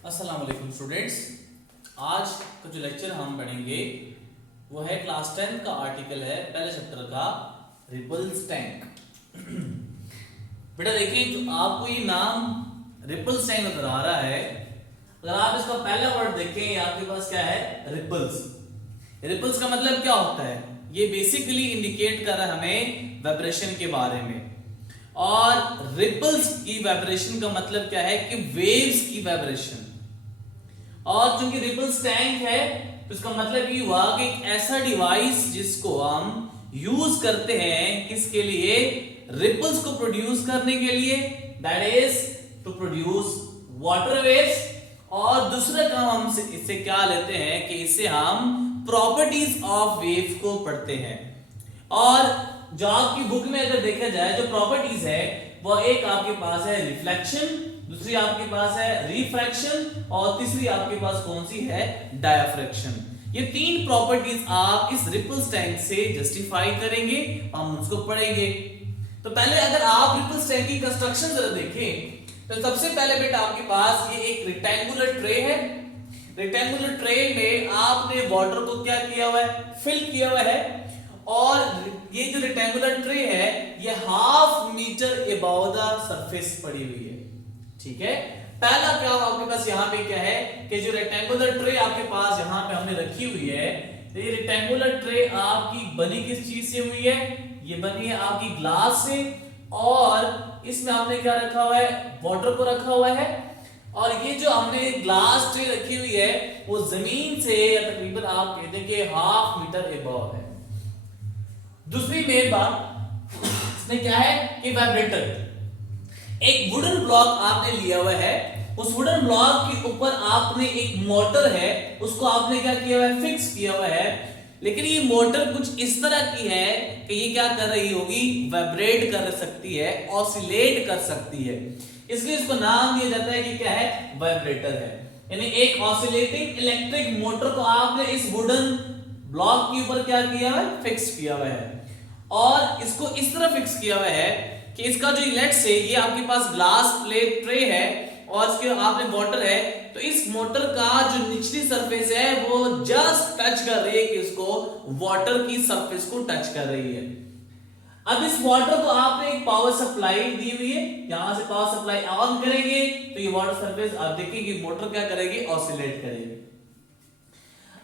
अस्सलाम वालेकुम स्टूडेंट्स। आज का जो लेक्चर हम पढ़ेंगे वो है क्लास 10 का आर्टिकल है पहले चैप्टर का रिपल्स टैंक। बेटा देखिए, जो आपको ये नाम रिपल्स टैंक नजर आ रहा है, अगर आप इसका पहला वर्ड देखें आपके पास क्या है, रिपल्स। रिपल्स का मतलब क्या होता है? ये बेसिकली इंडिकेट कर रहा है हमें वाइब्रेशन के बारे में। और रिपल्स की वाइब्रेशन का मतलब क्या है कि वेव्स की वाइब्रेशन। और चूंकि रिपल्स टैंक है तो इसका मतलब ये हुआ कि एक ऐसा डिवाइस जिसको हम यूज करते हैं किसके लिए, रिपल्स को प्रोड्यूस करने के लिए, that is to produce water waves. और दूसरा काम हम इससे क्या लेते हैं कि इससे हम प्रॉपर्टीज ऑफ वेव को पढ़ते हैं। और जो आपकी बुक में अगर देखा जाए जो प्रॉपर्टीज है वो एक आपके पास है रिफ्लेक्शन, दूसरी आपके पास है रिफ्रैक्शन और तीसरी आपके पास कौन सी है, डायफ्रैक्शन। ये तीन प्रॉपर्टीज आप इस रिपल्स टैंक से जस्टिफाई करेंगे, हम उसको पढ़ेंगे। तो पहले अगर आप रिपल्स टैंक की कंस्ट्रक्शन जरा देखें तो सबसे पहले बेटा आपके पास ये एक रेक्टेंगुलर ट्रे है। रेक्टेंगुलर ट्रे में आपने वाटर को क्या किया हुआ है, फिल किया हुआ है। और ये जो रेक्टेंगुलर ट्रे है ये half metre above the surface पड़ी हुई है। ठीक है, पहला क्या आपके पास यहाँ पे क्या है कि जो रेक्टेंगुलर ट्रे आपके पास यहाँ पे हमने रखी हुई है, तो ये रेक्टेंगुलर ट्रे आपकी बनी किस चीज से हुई है, ये बनी है आपकी ग्लास से। और इसमें हमने क्या रखा हुआ है, वाटर को रखा हुआ है। और ये जो हमने ग्लास ट्रे रखी हुई है वो जमीन से तकरीबन आप कहते हैं कि हाफ मीटर अबव है। दूसरी मेन बात इसमें क्या है कि वाइब्रेटर, एक वुडन ब्लॉक आपने लिया हुआ है, उस वुडन ब्लॉक के ऊपर आपने एक मोटर है उसको आपने क्या किया हुआ है, फिक्स किया हुआ है। लेकिन ये मोटर कुछ इस तरह की है कि ये क्या कर रही होगी, वाइब्रेट कर सकती है, ऑसिलेट कर सकती है, इसलिए इसको नाम दिया जाता है कि क्या है, वाइब्रेटर है। यानी एक ऑसिलेटिंग इलेक्ट्रिक मोटर को आपने इस वुडन ब्लॉक के ऊपर क्या किया हुआ है, फिक्स किया हुआ है। और इसको इस तरह फिक्स किया हुआ है कि इसका जो लेट्स से ये आपके पास ग्लास प्लेट ट्रे है और इसके आपने वाटर है, तो इस मोटर का जो निचली सरफेस है वो जस्ट टच कर रही है कि इसको वाटर की सरफेस को टच कर रही है। अब इस वाटर को आपने एक पावर सप्लाई दी हुई है, यहां से पावर सप्लाई ऑन करेंगे तो ये वाटर सरफेस आप देखेंगे मोटर क्या करेगी, ऑसिलेट करेगी।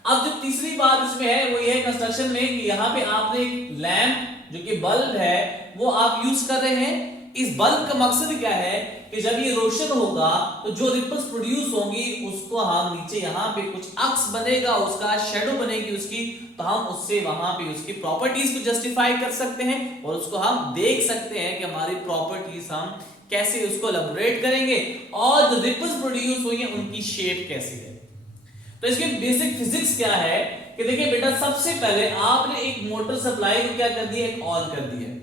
अब जो तीसरी बात इसमें है वो ये है कंस्ट्रक्शन में कि यहाँ पे आपने एक लैंप जो कि बल्ब है वो आप यूज कर रहे हैं। इस बल्ब का मकसद क्या है कि जब ये रोशन होगा तो जो रिपल्स प्रोड्यूस होंगी उसको हम नीचे यहाँ पे कुछ अक्स बनेगा, उसका शेडो बनेगी उसकी, तो हम उससे वहां पे उसकी प्रॉपर्टीज को जस्टिफाई कर सकते हैं और उसको हम देख सकते हैं कि हमारी प्रॉपर्टीज हम कैसे उसको एलैबोरेट करेंगे और जो रिपल्स प्रोड्यूस हुई है उनकी शेप कैसे है। तो इसकी बेसिक फिजिक्स क्या है कि देखिए बेटा, सबसे पहले आपने एक मोटर सप्लाई को क्या कर दिया, एक ऑन कर दिया।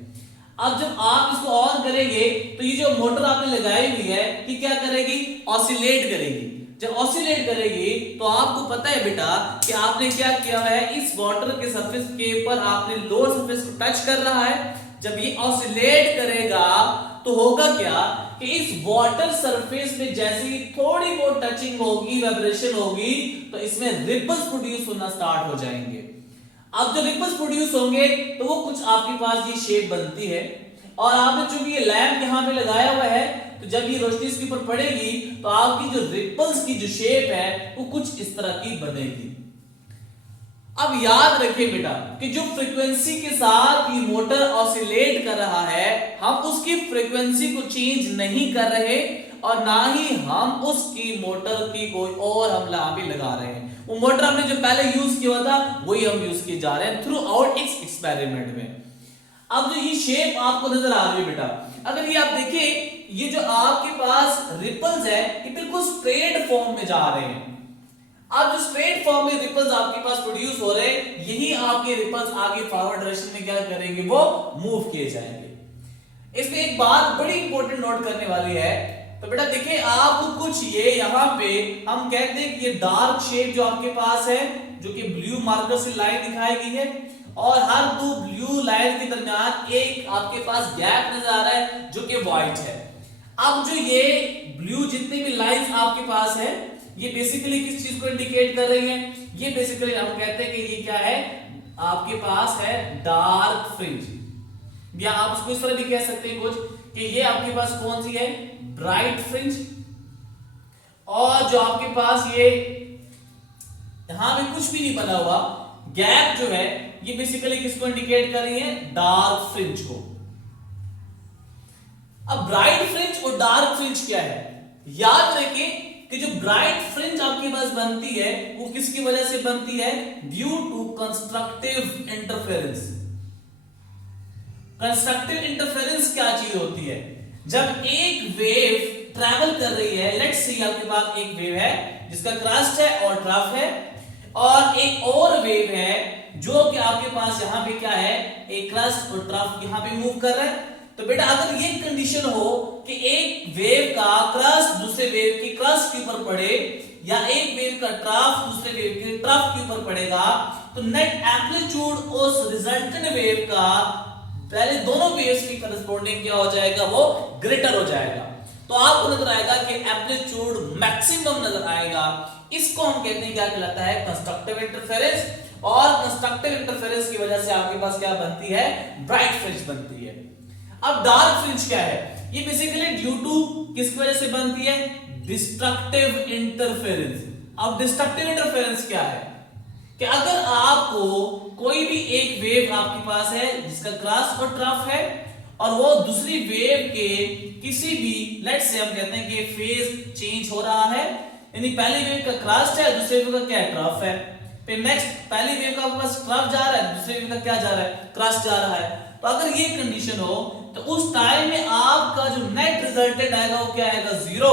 अब जब आप इसको ऑन करेंगे तो ये जो मोटर आपने लगाई हुई है कि क्या करेगी, ऑसिलेट करेगी। जब ऑसिलेट करेगी तो आपको पता है बेटा कि आपने क्या किया है, इस वाटर के सरफेस के ऊपर आपने लोअर सरफेस को टच कर रहा है। जब ये ऑसिलेट करेगा तो होगा क्या कि इस वाटर सरफेस में जैसे ही थोड़ी बहुत टचिंग होगी, वाइब्रेशन होगी, तो इसमें रिपल्स प्रोड्यूस होना स्टार्ट हो जाएंगे। अब जब रिपल्स प्रोड्यूस होंगे तो वो कुछ आपके पास ये शेप बनती है। और आपने चूंकि ये लैंप यहाँ पे लगाया हुआ है तो जब ये रोशनी इसके ऊपर पड़ेगी तो आपकी जो रिपल्स की जो शेप है वो कुछ इस तरह की बनेगी। अब याद रखिए बेटा कि जो फ्रीक्वेंसी के साथ ये मोटर ऑसिलेट कर रहा है हम उसकी फ्रीक्वेंसी को चेंज नहीं कर रहे और ना ही हम उसकी मोटर की कोई और हम यहाँ पे लगा रहे हैं। वो मोटर हमने जो पहले यूज किया था वही हम यूज किए जा रहे हैं थ्रू आउट इस एक्सपेरिमेंट में। अब जो ये शेप आपको नजर आ रही है बेटा, अगर ये आप देखिए ये जो आपके पास रिपल्स है ये बिल्कुल स्ट्रेट फॉर्म में जा रहे हैं। अब जो स्ट्रेट फॉर्म में रिपल्स आपके पास प्रोड्यूस हो रहे हैं यही आपके रिपल्स आगे फॉरवर्ड डायरेक्शन में क्या करेंगे, वो मूव किए जाएंगे। इसमें एक बात बड़ी इंपॉर्टेंट नोट करने वाली है। तो बेटा देखिए आपको कुछ ये यहाँ पे हम कहते हैं कि ये डार्क शेप जो आपके पास है जो कि ब्लू मार्कर से लाइन दिखाई गई है और हर दो ब्लू लाइन के दरमियान एक आपके पास गैप नजर आ रहा है जो कि व्हाइट है। अब जो ये ब्लू जितनी भी लाइंस आपके पास है ये बेसिकली किस चीज को इंडिकेट कर रही है? ये बेसिकली हम कहते हैं कि ये क्या है, आपके पास है डार्क फ्रिंज, या आप उसको इस तरह भी कह सकते हैं कुछ कि ये आपके पास कौन सी है, ब्राइट फ्रिंज, और जो आपके पास ये यहां पे कुछ भी नहीं बना हुआ गैप जो है, ये बेसिकली किसको इंडिकेट कर रही है, डार्क फ्रिंज को। अब ब्राइट फ्रिंज और डार्क फ्रिंज क्या है, याद रखें कि जो ब्राइट फ्रिंज आपके पास बनती है वो किसकी वजह से बनती है, due to constructive interference. Constructive interference क्या चीज होती है, जब एक वेव ट्रैवल कर रही है, लेट्स सी आपके पास एक वेव है जिसका क्रस्ट है और ट्रफ है, और एक और वेव है जो कि आपके पास यहां पे क्या है, एक क्रस्ट और ट्रफ यहां पे मूव कर रहा है। तो बेटा अगर ये कंडीशन हो कि एक वेव का क्रस्ट दूसरे वेव की क्रस्ट के ऊपर पड़े, या एक वेव का ट्रफ दूसरे वेव के ट्रफ के ऊपर पड़ेगा, तो नेट एम्पलीट्यूड उस रिजल्टेंट वेव का पहले दोनों वेव्स की करस्पॉन्डिंग क्या हो जाएगा, वो ग्रेटर हो जाएगा। तो आपको नजर आएगा कि एम्पलीट्यूड मैक्सिमम नजर आएगा। इसको हम कहते हैं क्या कहलाता है, कंस्ट्रक्टिव इंटरफेरेंस, और कंस्ट्रक्टिव इंटरफेरेंस की वजह से आपके पास क्या बनती है, ब्राइट फ्रिंज बनती है। अब डार्क फ्रिंज क्या है, ये बेसिकली ड्यू टू किसकी वजह से बनती है, डिस्ट्रक्टिव इंटरफेरेंस। अब डिस्ट्रक्टिव इंटरफेरेंस क्या है कि अगर आपको कोई भी एक वेव आपके पास है जिसका क्रस्ट और ट्रफ है, और वो दूसरी वेव के किसी भी, लेट्स से हम कहते हैं कि फेज चेंज हो रहा है, यानी पहली वेव का क्रस्ट है, दूसरी वेव का क्या है, ट्रफ है, फिर नेक्स्ट पहली वेव का आपके पास ट्रफ जा रहा है, दूसरी वेव का क्या जा रहा है, क्रस्ट जा रहा है। तो अगर ये कंडीशन हो तो उस टाइम में आपका जो नेट रिजल्टेंट आएगा वो क्या आएगा, जीरो।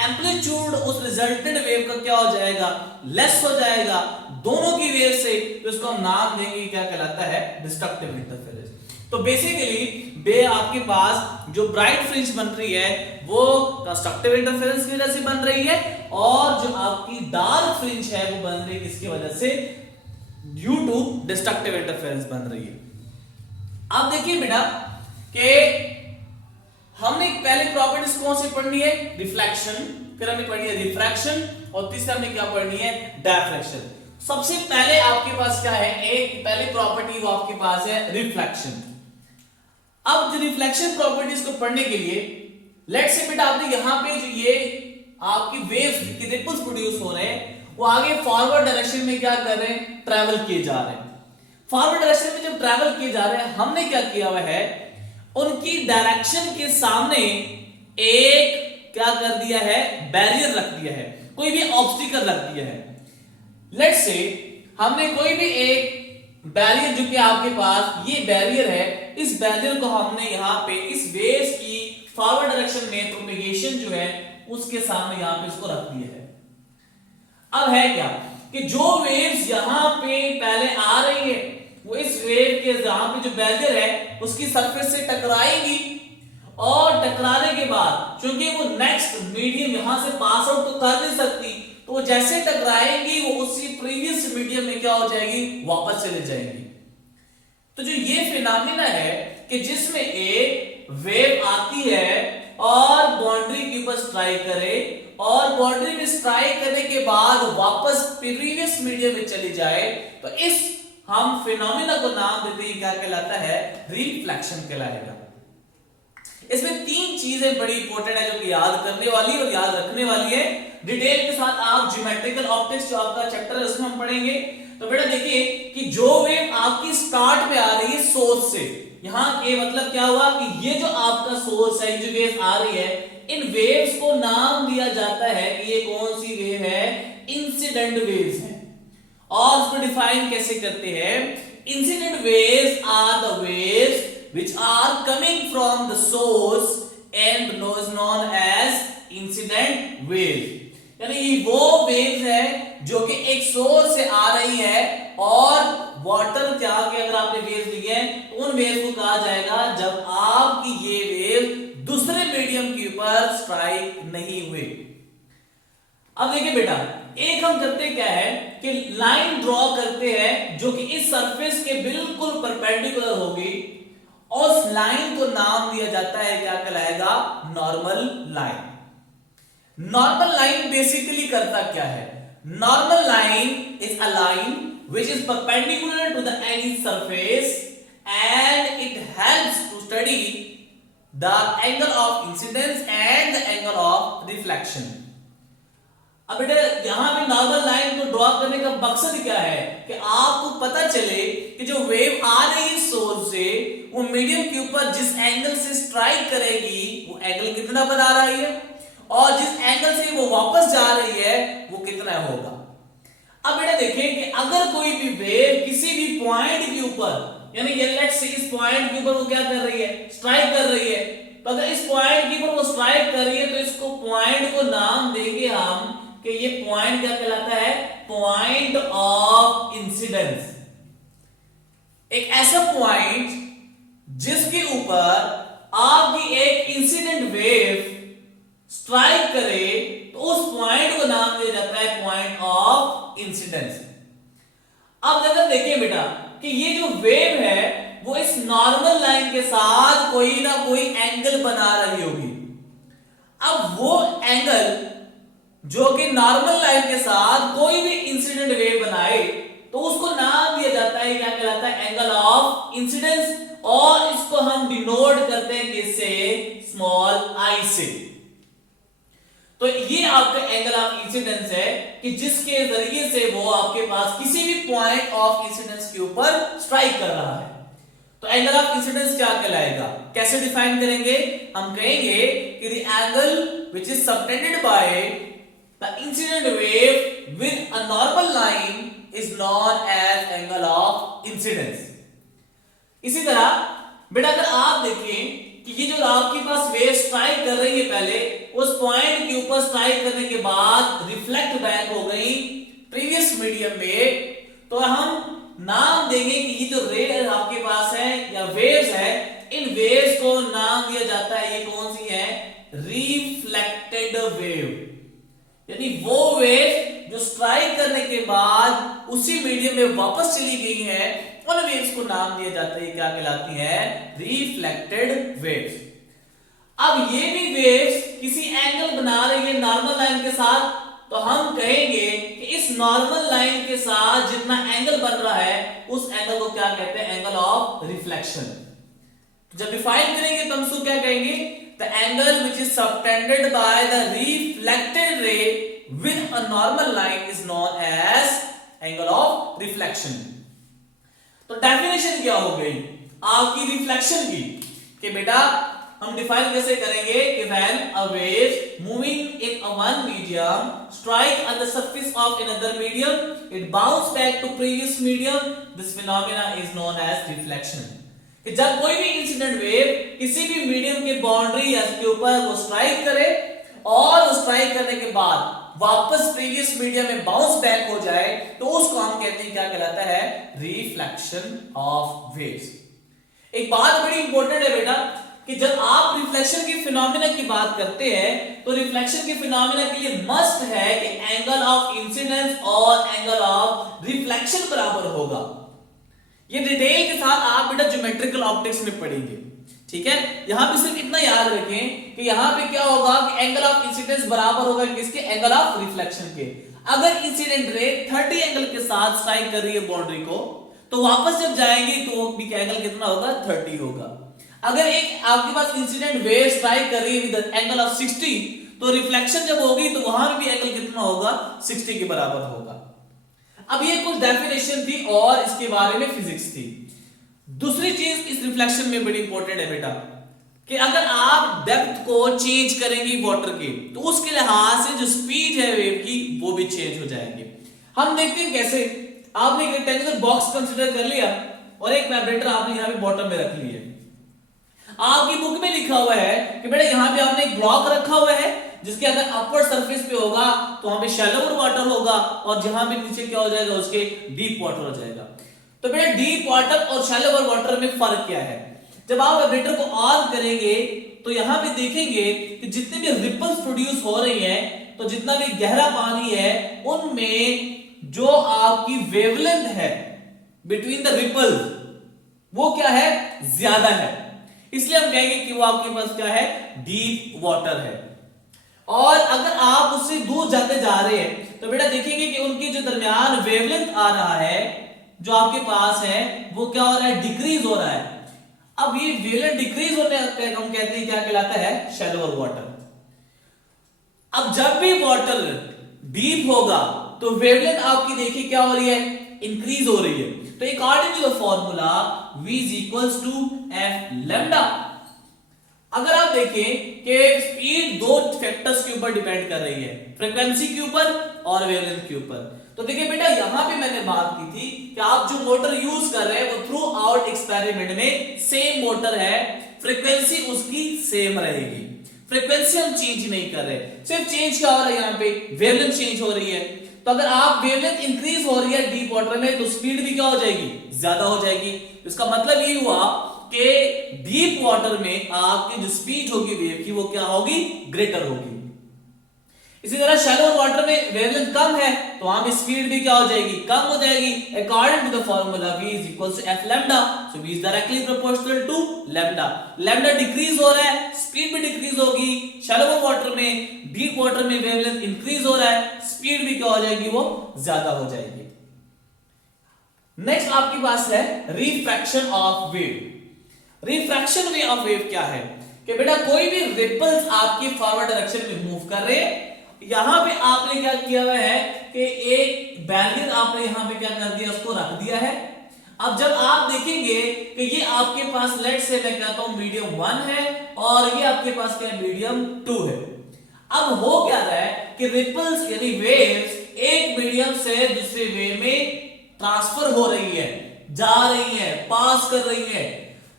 एम्पलीट्यूड उस रिजल्टेंट वेव का क्या हो जाएगा, लेस हो जाएगा दोनों की वेव से। तो इसको हम नाम देंगे क्या कहलाता है, डिस्ट्रक्टिव इंटरफेरेंस। तो बेसिकली आपके पास जो ब्राइट फ्रिंज बन रही है वो कंस्ट्रक्टिव इंटरफेरेंस की वजह से बन रही है, और जो आपकी डार्क फ्रिंज है वो बन रही है किसकी वजह से, ड्यू टू डिस्ट्रक्टिव इंटरफेरेंस बन रही है। अब देखिए बेटा कि हमने पहले प्रॉपर्टीज कौन सी पढ़नी है, रिफ्लेक्शन, फिर हमने पढ़नी है रिफ्रैक्शन, और तीसरा हमने क्या पढ़नी है, डायफ्रैक्शन। सबसे पहले आपके पास क्या है, एक पहली प्रॉपर्टी वो आपके पास है रिफ्लेक्शन। अब जो रिफ्लेक्शन प्रॉपर्टीज को पढ़ने के लिए लेट्स से बेटा आपने यहां पे जो ये आपकी वेव्स की रिपल्स प्रोड्यूस हो रहे हैं वो आगे फॉरवर्ड डायरेक्शन में क्या कर रहे हैं, ट्रैवल किए जा रहे हैं। फॉरवर्ड डायरेक्शन में जब ट्रैवल किए जा रहे हैं, हमने क्या किया हुआ है, उनकी डायरेक्शन के सामने एक क्या कर दिया है, बैरियर रख दिया है, कोई भी ऑब्स्टिकल रख दिया है। लेट्स से हमने कोई भी एक बैरियर जो कि आपके पास ये बैरियर है, इस बैरियर को हमने यहां पे इस वेव्स की फॉरवर्ड डायरेक्शन में प्रोपेगेशन जो है उसके सामने यहां पे इसको रख दिया है। अब है क्या कि जो वेव्स यहां पे पहले आ रही है वो इस वेव के जहां पे जो बैरियर है उसकी सरफेस से टकराएगी, और टकराने के बाद क्योंकि वो नेक्स्ट मीडियम यहां से पास आउट तो कर नहीं सकती, तो वो जैसे टकराएंगी वो उसी प्रीवियस मीडियम में क्या हो जाएगी, वापस चले जाएंगी। तो जो ये फिनोमेना है कि जिसमें एक वेव आती है और बाउंड्री के ऊपर स्ट्राइक करे, और बाउंड्री में स्ट्राइक करने के बाद वापस प्रीवियस मीडियम में चली जाए, तो इस हम फिनोमेना को नाम देते हैं क्या कहलाता है, रिफ्लेक्शन कहलाएगा। इसमें तीन चीजें बड़ी इंपॉर्टेंट है जो कि याद करने वाली और याद रखने वाली है। डिटेल के साथ आप ज्योमेट्रिकल ऑप्टिक्स जो आपका चैप्टर है उसमें हम पढ़ेंगे। तो बेटा देखिए कि जो वेव आपकी स्टार्ट में आ रही है सोर्स से, यहां के मतलब क्या हुआ कि ये जो आपका सोर्स है, जो वेव आ रही है, इन वेव्स को नाम दिया जाता है कि ये कौन सी वेव है, इंसिडेंट वेव्स है। और उसको डिफाइन कैसे करते हैं, incident waves are the waves which are coming from the source and known as incident wave। यानी वो वेव्स है जो कि एक सोर्स से आ रही है, और वाटर क्या के अगर आपने वेव्स ली है तो उन वेव्स को कहा जाएगा जब आपकी ये वेव दूसरे मीडियम के ऊपर स्ट्राइक नहीं हुए। अब देखिए बेटा एक हम करते क्या है कि लाइन ड्रॉ करते हैं जो कि इस सरफेस के बिल्कुल परपेंडिकुलर होगी, और उस लाइन को नाम दिया जाता है क्या कहलाएगा, normal line. Normal line basically करता क्या है? Normal line is a line which is perpendicular to the any surface and it helps to study the angle of incidence and the angle of reflection. अब बेटा यहां पे normal line को draw करने का मकसद क्या है कि आपको पता चले कि जो वेव आ रही है सोर्स से वो मीडियम के ऊपर जिस एंगल से स्ट्राइक करेगी वो एंगल कितना बना रही है और जिस एंगल से वो वापस जा रही है वो कितना होगा। अब बेटा देखिए कि अगर कोई भी वेव किसी भी पॉइंट के ऊपर यानी लेट्स से इस पॉइंट के ऊपर वो क्या कर रही है, स्ट्राइक कर रही है, तो अगर इस पॉइंट के ऊपर वो स्ट्राइक कर रही है तो इसको पॉइंट को नाम देंगे हम कि ये पॉइंट क्या कहलाता है, पॉइंट ऑफ इंसिडेंस। एक ऐसा पॉइंट जिसके ऊपर आपकी एक इंसिडेंट वेव स्ट्राइक करे तो उस पॉइंट को नाम दिया जाता है पॉइंट ऑफ इंसिडेंस। अब अगर देखिए बेटा कि ये जो वेव है वो इस नॉर्मल लाइन के साथ कोई ना कोई एंगल बना रही होगी। अब वो एंगल जो कि नॉर्मल लाइन के साथ कोई भी इंसिडेंट वेव बनाए तो उसको नाम दिया जाता है, क्या कहलाता है, एंगल ऑफ इंसिडेंस, और इसको हम डिनोट करते हैं किससे, स्मॉल आई से। तो ये आपका एंगल ऑफ इंसिडेंस है कि जिसके जरिए से वो आपके पास किसी भी पॉइंट ऑफ इंसिडेंस के ऊपर स्ट्राइक कर रहा है। तो एंगल ऑफ इंसिडेंस क्या कहलाएगा, कैसे डिफाइन करेंगे, हम कहेंगे कि the angle which is subtended by the incident wave with a normal line is known as angle of incidence. इसी तरह बेटा अगर आप देखें कि ये जो आपके पास वेव स्ट्राइक कर रही है पहले उस पॉइंट के ऊपर स्ट्राइक करने के बाद रिफ्लेक्ट बैक हो गई प्रीवियस मीडियम में, तो हम नाम देंगे कि ये जो रे आपके पास है या वेव्स है, इन वेव्स को नाम दिया जाता है, ये कौन सी है, रिफ्लेक्टेड वेव। यानी वो वेव जो स्ट्राइक करने के बाद उसी मीडियम में वापस चली गई है उन वेव्स को नाम दिया जाता है, क्या कहलाती है, रिफ्लेक्टेड वेव्स। अब ये भी वेव्स किसी एंगल बना रही है नॉर्मल लाइन के साथ, तो हम कहेंगे कि इस नॉर्मल लाइन के साथ जितना एंगल बन रहा है उस एंगल को क्या कहते हैं, एंगल ऑफ रिफ्लेक्शन। जब डिफाइन करेंगे तो हम उसको क्या कहेंगे, the angle which is subtended by the reflected ray with a normal line is known as angle of reflection. तो डेफिनेशन क्या हो गई आपकी रिफ्लेक्शन की, कि बेटा हम डिफाइन कैसे करेंगे कि when a wave moving in a one medium strike on the surface of another medium it bounce back to previous medium, this phenomena is known as reflection. कि जब कोई भी इंसिडेंट वेव किसी भी मीडियम के बाउंड्री या उसके ऊपर वो स्ट्राइक करे और स्ट्राइक करने के बाद वापस प्रीवियस मीडियम में बाउंस बैक हो जाए तो उसको हम कहते हैं, क्या कहलाता है, रिफ्लेक्शन ऑफ वेव्स। एक बात बड़ी इंपॉर्टेंट है बेटा कि जब आप रिफ्लेक्शन के फिनोमेना की बात करते हैं तो रिफ्लेक्शन के फिनोमेना के लिए मस्ट है कि एंगल ऑफ इंसिडेंस और एंगल ऑफ रिफ्लेक्शन बराबर होगा। ये डिटेल के साथ आप बेटा ज्योमेट्रिकल ऑप्टिक्स में पढ़ेंगे, ठीक है। यहां पे सिर्फ इतना याद रखें कि यहां पे क्या होगा कि एंगल ऑफ इंसिडेंस बराबर होगा किसके, एंगल ऑफ रिफ्लेक्शन के। अगर इंसिडेंट रे 30 एंगल के साथ स्ट्राइक कर रही है बाउंड्री को तो वापस जब जाएंगे तो वो भी एंगल कितना होगा, 30 होगा। अगर एक आपके पास इंसिडेंट वेव स्ट्राइक कर रही है विद एंगल ऑफ 60 तो रिफ्लेक्शन जब होगी तो वहां भी एंगल कितना होगा, 60 के बराबर होगा। अब ये कुछ डेफिनेशन थी और इसके बारे में फिजिक्स थी। दूसरी चीज इस रिफ्लेक्शन में बड़ी इंपॉर्टेंट है बेटा कि अगर आप डेप्थ को चेंज करेंगे वाटर के तो उसके लिहाज से जो स्पीड है वेव की वो भी चेंज हो जाएंगे। हम देखते हैं कैसे, आपने एक रेक्टेंगुलर बॉक्स कंसीडर कर लिया और एक वाइब्रेटर आपने यहाँ पे बॉटम में रख लिया। आपकी बुक में लिखा हुआ है कि बेटा यहाँ पे आपने एक ब्लॉक रखा हुआ है जिसके अगर अपवर्ड सरफेस पे होगा तो वहां पे शैलोवर वाटर होगा और जहां पे नीचे क्या हो जाएगा, उसके डीप वाटर हो जाएगा। तो बेटा डीप वाटर और शैलोवर वाटर में फर्क क्या है, जब आप वाइब्रेटर को ऑन करेंगे तो यहां पे देखेंगे कि जितने भी रिपल्स प्रोड्यूस हो रही हैं तो जितना भी गहरा पानी है उनमें जो आपकी वेवलेंथ है बिटवीन द रिपल वो क्या है, ज्यादा है, इसलिए हम कहेंगे कि वो आपके पास क्या है, डीप वाटर है। और अगर आप उससे दूर जाते जा रहे हैं तो बेटा देखेंगे कि उनकी जो दरमियान वेवलेंथ आ रहा है जो आपके पास है वो क्या हो रहा है, डिक्रीज हो रहा है। अब ये वेवलेंथ डिक्रीज होने पे हम कहते हैं क्या कहलाता है, शैलोअर वाटर। अब जब भी वाटर डीप होगा तो वेवलेंथ आपकी देखिए क्या हो रही है, इंक्रीज हो रही है। तो according to the formula v is equals to f lambda। अगर आप देखें कि स्पीड दो फैक्टर्स के ऊपर डिपेंड कर रही है, फ्रीक्वेंसी के ऊपर और वेवलेंथ के ऊपर। तो देखिए बेटा यहां पे मैंने बात की थी कि आप जो मोटर यूज कर रहे हैं वो थ्रू आउट एक्सपेरिमेंट में सेम मोटर है, फ्रीक्वेंसी उसकी सेम रहेगी, फ्रीक्वेंसी हम चेंज नहीं कर रहे, सिर्फ चेंज क्या हो रहा है यहाँ पे, वेवलेंथ चेंज हो रही है। तो अगर आप वेवलेंथ इंक्रीज हो रही है डीप वाटर में तो स्पीड भी क्या हो जाएगी, ज्यादा हो जाएगी। इसका मतलब ये हुआ कि डीप वाटर में आपकी जो स्पीड होगी वेव की वो क्या होगी, ग्रेटर होगी। इसी तरह शैलो वाटर में वेवलेंथ कम है तो वहां की स्पीड भी क्या हो जाएगी, कम हो जाएगी। According to the formula v is equals to f lambda, so v is directly proportional to lambda। lambda decrease हो रहा है, स्पीड भी डिक्रीज होगी। शैलो वाटर में, डीप वाटर में वेवलेंथ इंक्रीज हो रहा है, स्पीड भी क्या हो जाएगी, वो ज्यादा हो जाएगी। नेक्स्ट आपके पास है refraction of wave. Refraction of wave क्या है कि बेटा कोई भी रिपल्स आपकी फॉरवर्ड डायरेक्शन में मूव कर रहे हैं, यहां पे आपने क्या किया हुआ है कि एक बैरियर आपने यहां पे क्या कर दिया, उसको रख दिया है। अब जब आप देखेंगे कि ये आपके पास लेट से मैं कहता हूं मीडियम 1 है और ये आपके पास क्या मीडियम 2 है। अब हो क्या रहा है कि रिपल्स यानी वेव्स एक मीडियम से दूसरे वेव में ट्रांसफर हो रही है, जा रही है, पास कर रही है।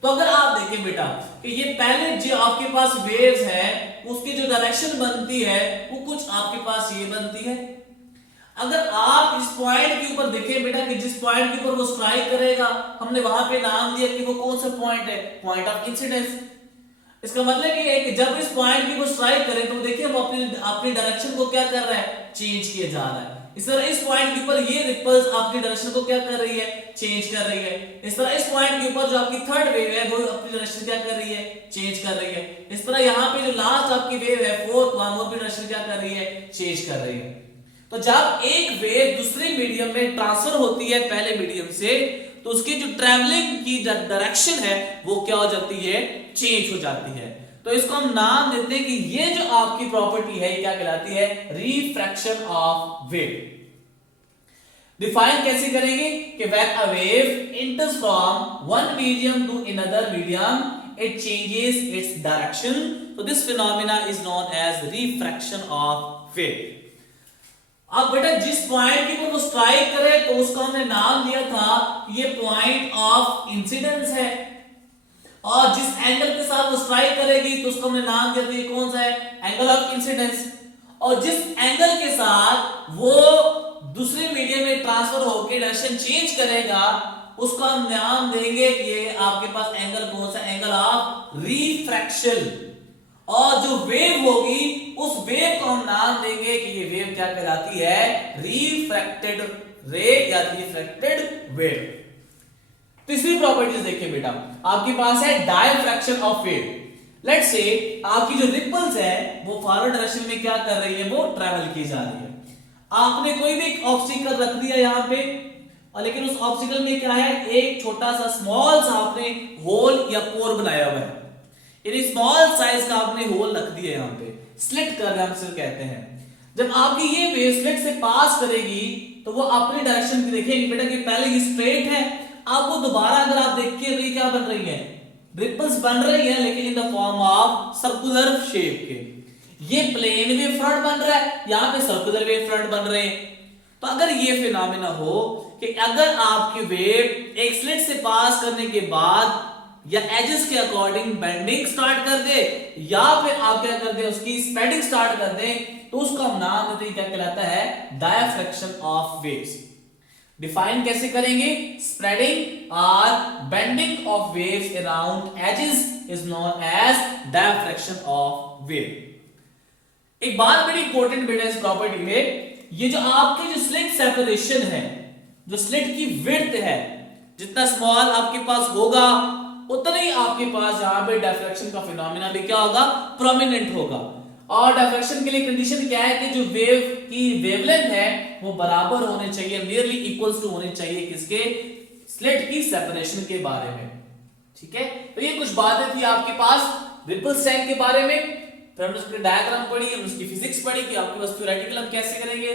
तो अगर आप देखें बेटा कि ये पहले जो आपके पास वेव्स है उसकी जो डायरेक्शन बनती है वो कुछ आपके पास ये बनती है। अगर आप इस पॉइंट के ऊपर देखें बेटा कि जिस पॉइंट के ऊपर वो स्ट्राइक करेगा, हमने वहां पे नाम दिया कि वो कौन सा पॉइंट है, पॉइंट ऑफ इंसिडेंस। इसका मतलब ये है कि जब इस पॉइंट की वो स्ट्राइक करे तो देखिए वो अपनी डायरेक्शन को क्या कर रहा है, चेंज किया जा रहा है। इस तरह इस पॉइंट के ऊपर ये रिपल्स आपकी डायरेक्शन को क्या कर रही है, चेंज कर रही है। इस तरह इस पॉइंट के ऊपर जो आपकी थर्ड वेव है वो अपनी डायरेक्शन क्या कर रही है, चेंज कर रही है। इस तरह यहाँ पे जो लास्ट आपकी वेव है फोर्थ वन, वो भी डायरेक्शन क्या कर रही है, चेंज कर रही है। तो जब एक वेव दूसरे मीडियम में ट्रांसफर होती है पहले मीडियम से, तो उसकी जो ट्रैवलिंग की डायरेक्शन है वो क्या हो जाती है, चेंज हो जाती है। तो इसको हम नाम देते हैं कि ये जो आपकी प्रॉपर्टी है ये क्या कहलाती है, रिफ्रैक्शन ऑफ वेव। डिफाइन कैसे करेंगे कि when a wave enters from one medium to another medium it changes its direction, so this phenomena is known as refraction of wave। अब बेटा जिस पॉइंट के ऊपर वो स्ट्राइक करे तो उसका हमने नाम दिया था ये पॉइंट ऑफ इंसिडेंस है, और जिस एंगल के साथ वो स्ट्राइक करेगी तो उसको हमने नाम दिया था ये कौन सा है, एंगल ऑफ इंसिडेंस। और जिस एंगल के साथ वो दूसरे मीडियम में ट्रांसफर होकर डायरेक्शन चेंज करेगा उसको हम नाम देंगे कि ये आपके पास एंगल कौन सा, एंगल ऑफ रिफ्रैक्शन। और जो वेव होगी उस वेव को हम नाम देंगे कि ये वेव क्या कहलाती है, रिफ्रैक्टेड रे या रिफ्रैक्टेड वेव। तीसरी प्रॉपर्टीज देखिए बेटा, आपके पास है diffraction of wave. Let's say आपकी जो रिपल्स है वो फॉरवर्ड डायरेक्शन में क्या कर रही है, वो ट्रैवल की जा रही है। आपने कोई भी एक ऑब्स्टिकल रख दिया यहां पे, और लेकिन उस ऑब्स्टिकल में क्या है, एक छोटा सा स्मॉल सा आपने होल या पोर बनाया हुआ है, यानी स्मॉल साइज का आपने होल रख दिया यहां पे, स्लिट कर रहे हम सिर्फ कहते हैं। जब आपकी ये वेव स्लिट से पास करेगी तो वो अपनी डायरेक्शन की देखेगी बेटा कि पहले ये स्ट्रेट है, अब वो दोबारा अगर आप देखिए तो ये क्या बन रही है, रिपल्स बन रही है लेकिन in the form of circular shape के। ये प्लेन वेव फ्रंट बन रहा है, यहां पे सर्कुलर वेव फ्रंट बन रहे हैं। तो अगर ये फिनोमेना हो कि अगर आपकी वेव एक स्लिट से पास करने के बाद या एजेस के अकॉर्डिंग बेंडिंग स्टार्ट कर दे या फिर आप क्या कर दे उसकी स्प्रेडिंग स्टार्ट कर दे, तो उसको हम नाम देते हैं क्या कहलाता है, डायफ्रैक्शन ऑफ वेव्स। डिफाइन कैसे करेंगे, स्प्रेडिंग और bending of waves around edges is known as diffraction of wave. एक बात बड़ी इंपॉर्टेंट बेटा इस प्रॉपर्टी में, ये जो आपके जो स्लिट सेपरेशन है, जो स्लिट की विड्थ है, जितना स्मॉल आपके पास होगा उतना ही आपके पास यहां पे डायफ्रैक्शन का फिनोमेना भी क्या होगा, प्रोमिनेंट होगा। और डायफ्रैक्शन के लिए कंडीशन क्या है कि जो वेव की वेवलेंथ है वो बराबर होने चाहिए, नियरली इक्वल्स टू होनी चाहिए किसके, स्लिट की सेपरेशन के बारे में। ठीक है, तो ये कुछ बातें थी आपके पास रिपल्स टाइम के बारे में। फिर हमने उसकी डायग्राम पढ़ी, हमने उसकी फिजिक्स पढ़ी कि आपके पास थ्योरेटिकल हम कैसे करेंगे,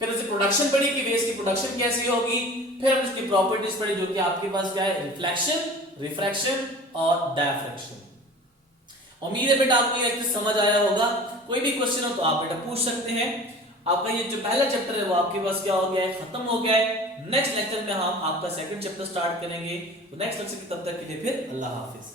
फिर उसकी प्रोडक्शन पढ़ी कि वेव्स की प्रोडक्शन कैसे होगी, फिर हमने उसकी प्रॉपर्टीज पढ़ी जो कि आपके पास क्या है, रिफ्लेक्शन, रिफ्रैक्शन और डायफ्रैक्शन। उम्मीद है बेटा आपको ये समझ आया होगा। कोई भी क्वेश्चन हो तो आप बेटा पूछ सकते हैं। आपका ये जो पहला चैप्टर है वो आपके पास क्या हो गया है, खत्म हो गया है। नेक्स्ट लेक्चर में हम आपका सेकंड चैप्टर स्टार्ट करेंगे। तो नेक्स्ट लेक्चर की तब तक के लिए फिर अल्लाह हाफिज।